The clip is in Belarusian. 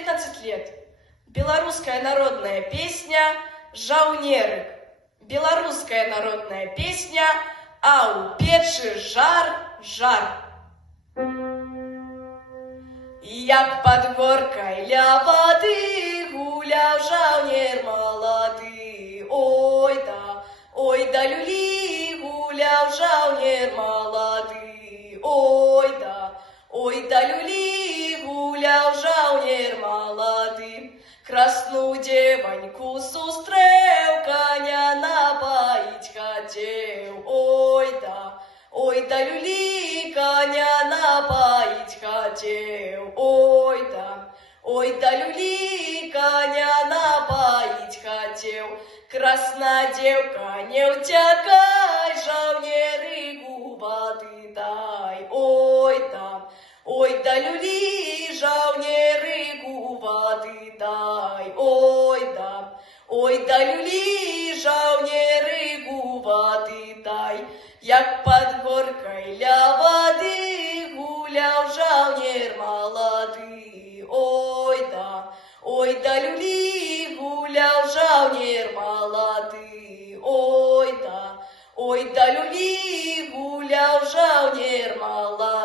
19 лет. Белорусская народная песня «Жаўнеры». Белорусская народная песня «А у печы жар, жар». Як под горкой ля воды гулял жаўнер молоды. Ой да люли, гулял жаўнер молоды. Ой да люли, гулял жаўнер молоды. Красную девоньку сустрэў, коня напоить хотел. Ой да люли, коня напоить хотел. Ой да люли, коня напоить хотел. Красная девка, не утекай, жаўнерыгу воды дай. Ой да люли, жаўнерыгу воды дай. Ой да люли, жаўнерыгу воды дай. Як под горкой ля воды гулял жаўнер молоды. Ой да люли, гулял жаўнер молоды. Ой да люли, гулял жаўнер молоды.